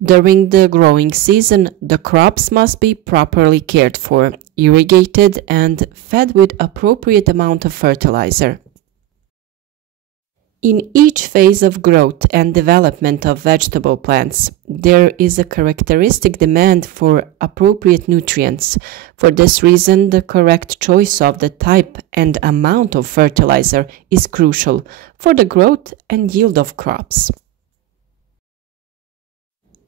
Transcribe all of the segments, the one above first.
During the growing season, the crops must be properly cared for, irrigated, and fed with appropriate amount of fertilizer. In each phase of growth and development of vegetable plants, there is a characteristic demand for appropriate nutrients. For this reason, the correct choice of the type and amount of fertilizer is crucial for the growth and yield of crops.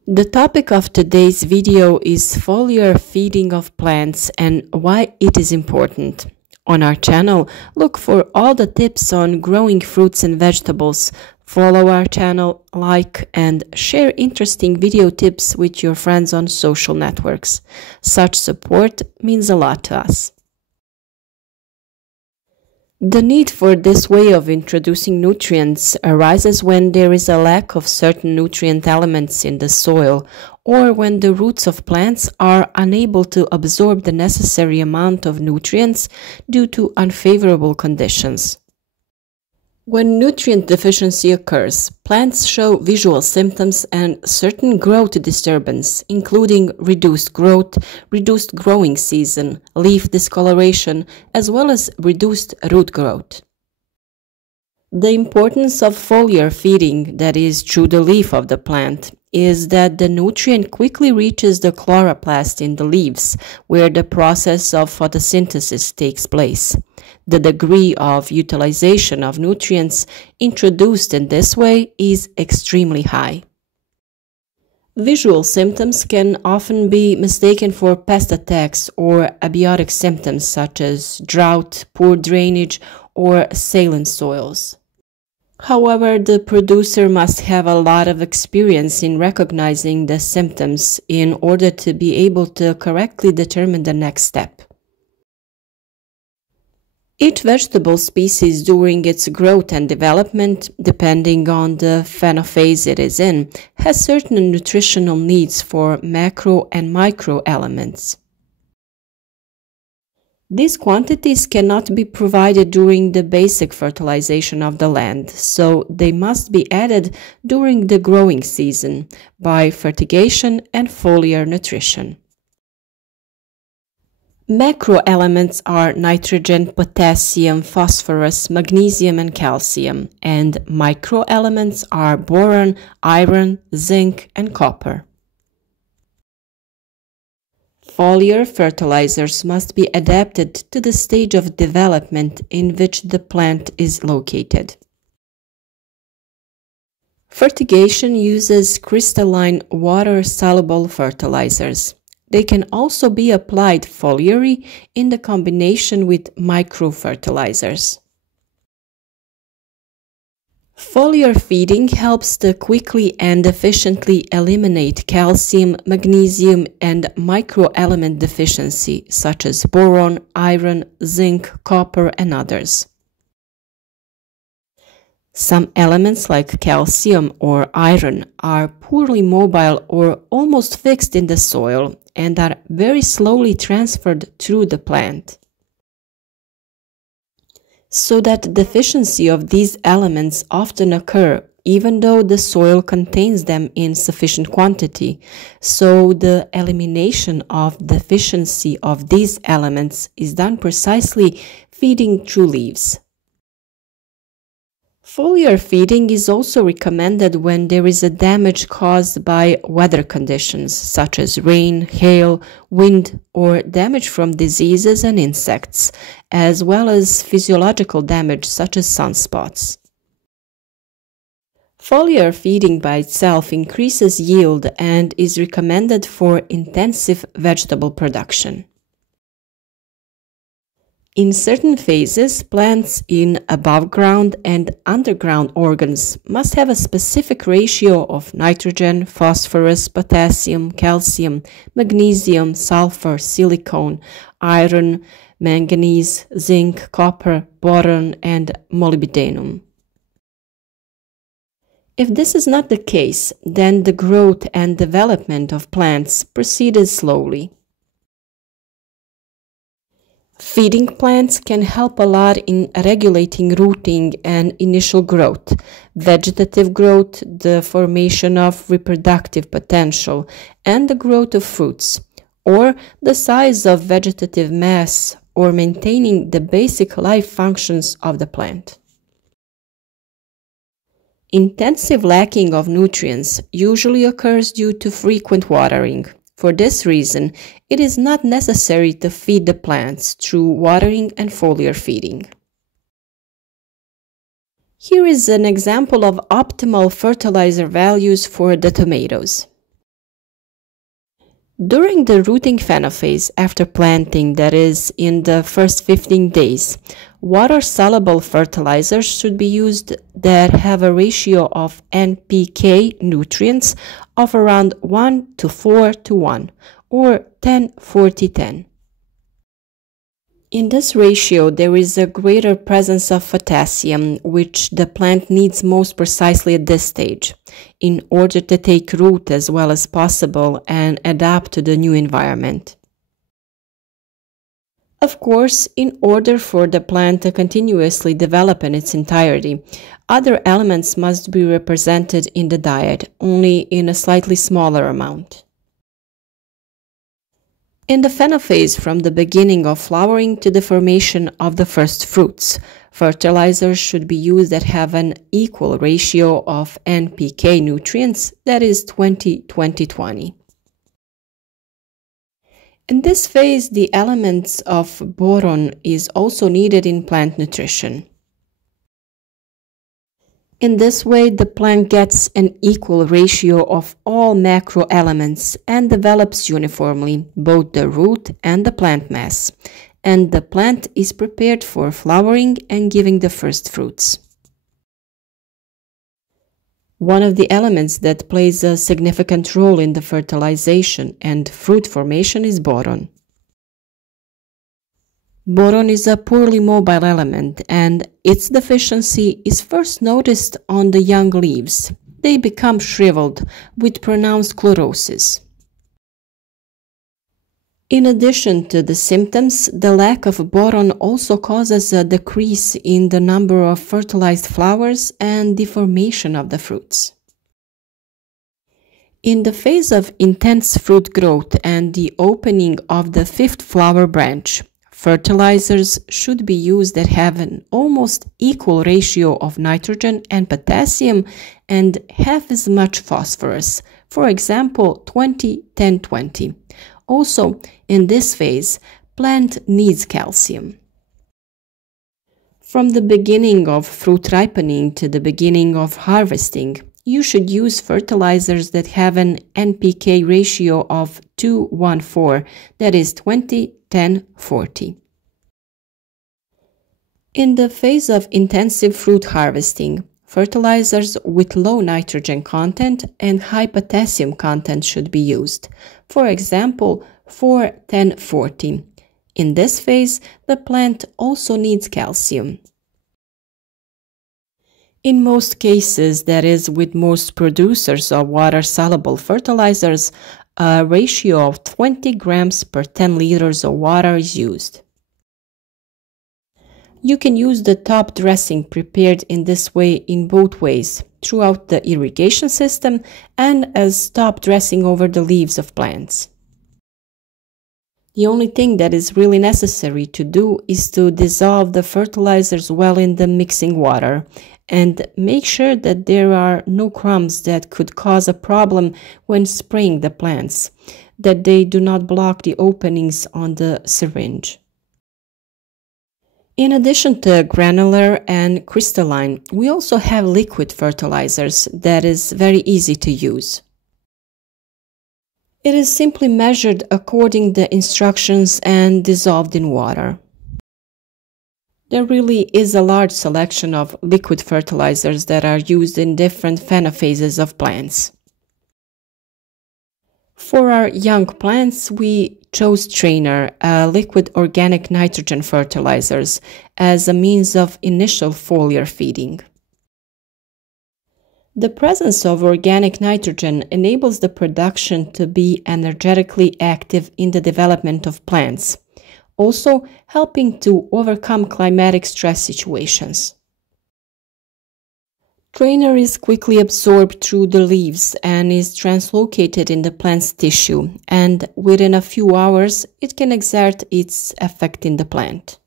The topic of today's video is foliar feeding of plants and why it is important. On our channel, look for all the tips on growing fruits and vegetables. Follow our channel, like, and share interesting video tips with your friends on social networks. Such support means a lot to us. The need for this way of introducing nutrients arises when there is a lack of certain nutrient elements in the soil, or when the roots of plants are unable to absorb the necessary amount of nutrients due to unfavorable conditions. When nutrient deficiency occurs, plants show visual symptoms and certain growth disturbance, including reduced growth, reduced growing season, leaf discoloration, as well as reduced root growth. The importance of foliar feeding, that is, through the leaf of the plant, is that the nutrient quickly reaches the chloroplast in the leaves, where the process of photosynthesis takes place. The degree of utilization of nutrients introduced in this way is extremely high. Visual symptoms can often be mistaken for pest attacks or abiotic symptoms such as drought, poor drainage, or saline soils. However, the producer must have a lot of experience in recognizing the symptoms in order to be able to correctly determine the next step. Each vegetable species during its growth and development, depending on the phenophase it is in, has certain nutritional needs for macro and micro elements. These quantities cannot be provided during the basic fertilization of the land, so they must be added during the growing season by fertigation and foliar nutrition. Macro elements are nitrogen, potassium, phosphorus, magnesium, and calcium, and micro elements are boron, iron, zinc, and copper. Foliar fertilizers must be adapted to the stage of development in which the plant is located. Fertigation uses crystalline water-soluble fertilizers. They can also be applied foliarly in the combination with microfertilizers. Foliar feeding helps to quickly and efficiently eliminate calcium, magnesium, and microelement deficiency, such as boron, iron, zinc, copper, and others. Some elements like calcium or iron are poorly mobile or almost fixed in the soil and are very slowly transferred through the plant. So that deficiency of these elements often occur even though the soil contains them in sufficient quantity, so the elimination of deficiency of these elements is done precisely feeding through leaves. Foliar feeding is also recommended when there is a damage caused by weather conditions such as rain, hail, wind, or damage from diseases and insects, as well as physiological damage such as sunspots. Foliar feeding by itself increases yield and is recommended for intensive vegetable production. In certain phases, plants in above ground and underground organs must have a specific ratio of nitrogen, phosphorus, potassium, calcium, magnesium, sulfur, silicon, iron, manganese, zinc, copper, boron, and molybdenum. If this is not the case, then the growth and development of plants proceeded slowly. Feeding plants can help a lot in regulating rooting and initial growth, vegetative growth, the formation of reproductive potential, and the growth of fruits, or the size of vegetative mass, or maintaining the basic life functions of the plant. Intensive lacking of nutrients usually occurs due to frequent watering. For this reason, it is not necessary to feed the plants through watering and foliar feeding. Here is an example of optimal fertilizer values for the tomatoes. During the rooting phenophase after planting, that is, in the first 15 days, water-soluble fertilizers should be used that have a ratio of NPK nutrients of around 1 to 4 to 1, or 10-40-10. In this ratio, there is a greater presence of potassium, which the plant needs most precisely at this stage, in order to take root as well as possible and adapt to the new environment. Of course, in order for the plant to continuously develop in its entirety, other elements must be represented in the diet, only in a slightly smaller amount. In the phenophase from the beginning of flowering to the formation of the first fruits, fertilizers should be used that have an equal ratio of NPK nutrients, that is 20-20-20. In this phase, the elements of boron is also needed in plant nutrition. In this way, the plant gets an equal ratio of all macro elements and develops uniformly both the root and the plant mass, and the plant is prepared for flowering and giving the first fruits. One of the elements that plays a significant role in the fertilization and fruit formation is boron. Boron is a poorly mobile element, and its deficiency is first noticed on the young leaves. They become shriveled with pronounced chlorosis. In addition to the symptoms, the lack of boron also causes a decrease in the number of fertilized flowers and deformation of the fruits. In the phase of intense fruit growth and the opening of the fifth flower branch, fertilizers should be used that have an almost equal ratio of nitrogen and potassium and half as much phosphorus, for example 20-10-20. Also, in this phase, plant needs calcium. From the beginning of fruit ripening to the beginning of harvesting, you should use fertilizers that have an NPK ratio of 2:1:4, that is 20-10-40. In the phase of intensive fruit harvesting, fertilizers with low nitrogen content and high potassium content should be used. For example, 4-10-40. In this phase, the plant also needs calcium. In most cases, that is, with most producers of water-soluble fertilizers, a ratio of 20 grams per 10 liters of water is used. You can use the top dressing prepared in this way in both ways, throughout the irrigation system and as top dressing over the leaves of plants. The only thing that is really necessary to do is to dissolve the fertilizers well in the mixing water and make sure that there are no crumbs that could cause a problem when spraying the plants, that they do not block the openings on the syringe. In addition to granular and crystalline, we also have liquid fertilizers that is very easy to use. It is simply measured according to the instructions and dissolved in water. There really is a large selection of liquid fertilizers that are used in different phenophases of plants. For our young plants, we chose Trainer, liquid organic nitrogen fertilizers, as a means of initial foliar feeding. The presence of organic nitrogen enables the production to be energetically active in the development of plants. also helping to overcome climatic stress situations. Trainer is quickly absorbed through the leaves and is translocated in the plant's tissue, and within a few hours it can exert its effect in the plant.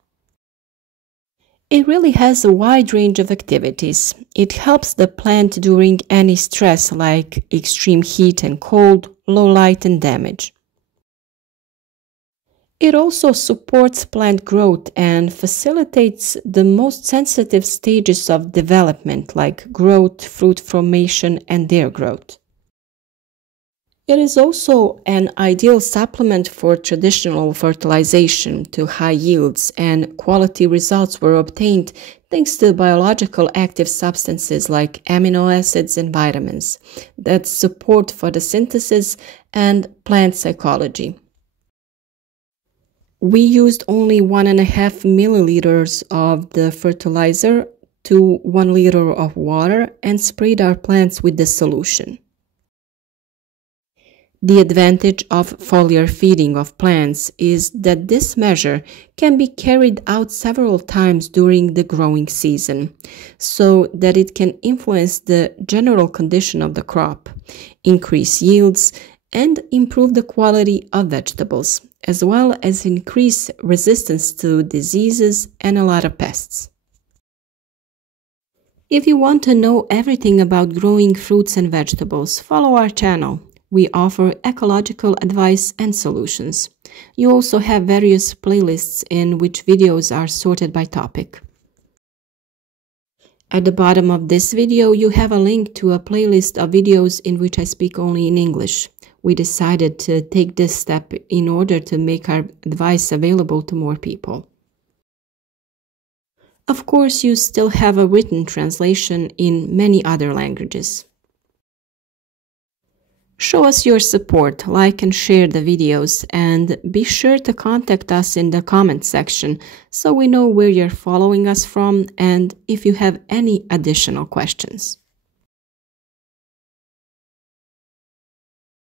It really has a wide range of activities. It helps the plant during any stress like extreme heat and cold, low light and damage. It also supports plant growth and facilitates the most sensitive stages of development like growth, fruit formation and their growth. It is also an ideal supplement for traditional fertilization to high yields, and quality results were obtained thanks to biological active substances like amino acids and vitamins that support photosynthesis and plant psychology. We used only 1.5 milliliters of the fertilizer to 1 liter of water and sprayed our plants with the solution. The advantage of foliar feeding of plants is that this measure can be carried out several times during the growing season, so that it can influence the general condition of the crop, increase yields, and improve the quality of vegetables, as well as increase resistance to diseases and a lot of pests. If you want to know everything about growing fruits and vegetables, follow our channel. We offer ecological advice and solutions. You also have various playlists in which videos are sorted by topic. At the bottom of this video, you have a link to a playlist of videos in which I speak only in English. We decided to take this step in order to make our advice available to more people. Of course, you still have a written translation in many other languages. Show us your support, like and share the videos, and be sure to contact us in the comment section so we know where you're following us from and if you have any additional questions.